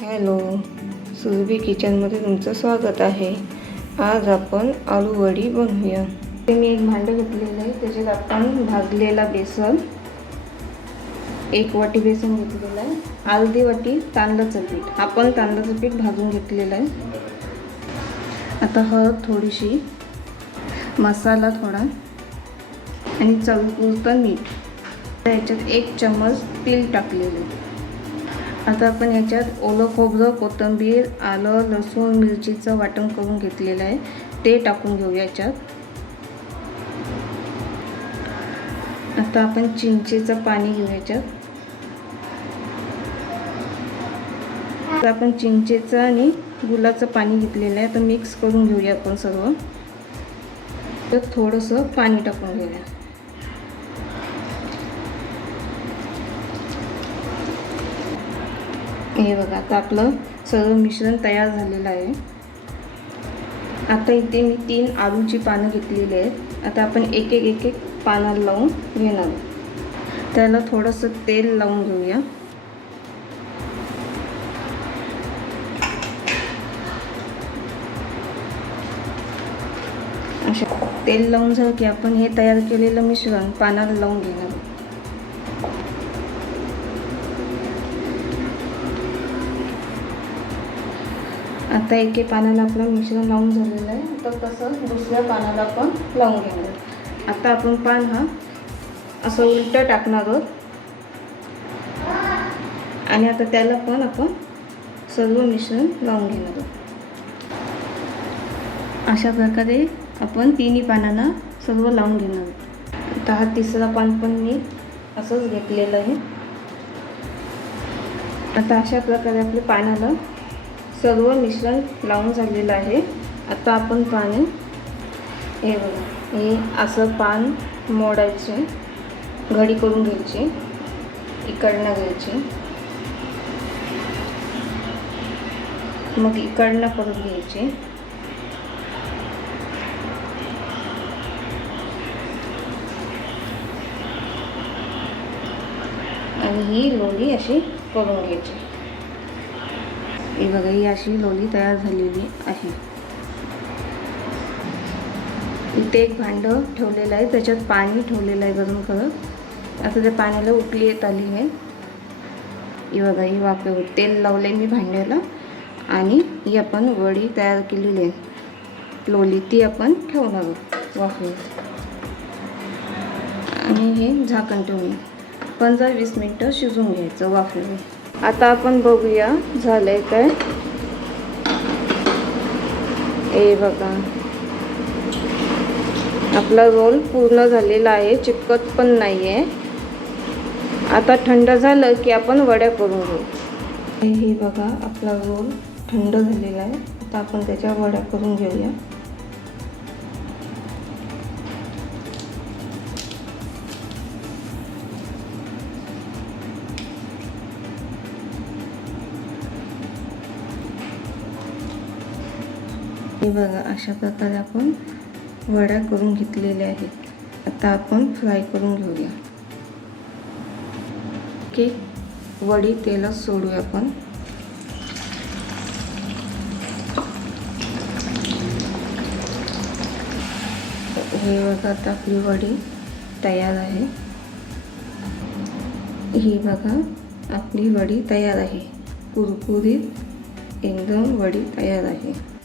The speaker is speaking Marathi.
हॅलो, सुरभी किचनमध्ये तुमचं स्वागत आहे. आज आपण आलू वडी बनवूया. ते मी एक भांडं घेतलेलं आहे. त्याच्यात आपण भाजलेला बेसन, 1 वाटी बेसन घेतलेलं आहे. अर्धी वाटी तांदळाचं पीठ, आपण तांदळाचं पीठ भाजून घेतलेलं आहे. आता हळद थोडीशी, मसाला थोडा आणि चवीपुरतं मीठ. याच्यात 1 चम्मच तेल टाकलेलं आहे. आता आपण याच्यात ओलं खोबरं, कोथिंबीर, आलं, लसूण, मिरचीचं वाटण करून घेतलेलं आहे, ते टाकून घेऊया याच्यात. आता आपण चिंचेचं पाणी घेऊ याच्यात. आता आपण चिंचेचं आणि गुलाचं पाणी घेतलेलं आहे. आता मिक्स करून घेऊया आपण सर्व. तर थोडंसं पाणी टाकून घेऊया. हे बघा, आता आपलं सर्व मिश्रण तयार झालेलं आहे. आता इथे मी 3 आलूची पानं घेतलेली आहेत. आता आपण एक एक पानाला लावून घेणार. त्याला थोडंसं तेल लावून घेऊया. अशा तेल लावून झालं की आपण हे तयार केलेलं मिश्रण पानाला लावून घेणार. आता एके पानाला आपलं मिश्रण लावून झालेलं आहे. आता तसं दुसऱ्या पानाला पण लावून घेणार. आता आपण पान हा असं उलटं टाकणार आहोत आणि आता त्याला पण आपण सर्व मिश्रण लावून घेणार आहोत. अशा प्रकारे आपण तिन्ही पानांना सर्व लावून घेणार आहोत. आता हा तिसरा पान पण मी असंच घेतलेलं आहे. आता अशा प्रकारे आपल्या पानाला सर्व मिश्रण लावून झालेलं आहे. आता आपण पाणी, हे बघा, हे असं पान मोडायचे, घडी करून घ्यायची, इकडनं घ्यायची, मग इकडनं परत घ्यायची. आणि ही लोणी अशी करून घ्यायची. हे बघा, ही अशी लोणी तयार झालेली आहे. इथे एक भांडं ठेवलेलं आहे, त्याच्यात पाणी ठेवलेलं आहे गरम करत. आता त्या पाण्याला उकळी येत आली आहे. ही बघा, ही वाफेवर तेल लावले मी भांड्याला आणि ही आपण वडी तयार केलेली आहे लोणी, ती आपण ठेवणार आहोत वाफेवर. आणि हे झाकण ठेवून 15-20 मिनटं शिजवून घ्यायचं वाफेवर. आता आपण बघूया झालंय काय. हे बघा, आपला रोल पूर्ण झालेला आहे, चिकट पण नाही आहे. आता थंड झालं की आपण वड्या करून घेऊ. हे बघा, आपला रोल थंड झालेला आहे. आता आपण त्याच्या वड्या करून घेऊया. हे बघा, अशा प्रकारे आपण वड्या करून घेतलेल्या आहेत. आता आपण फ्राय करून घेऊया. वडी तेलात सोडूया आपण. हे बघा, आता आपली वडी तयार आहे. ही बघा, आपली वडी तयार आहे. कुरकुरीत एकदम वडी तयार आहे.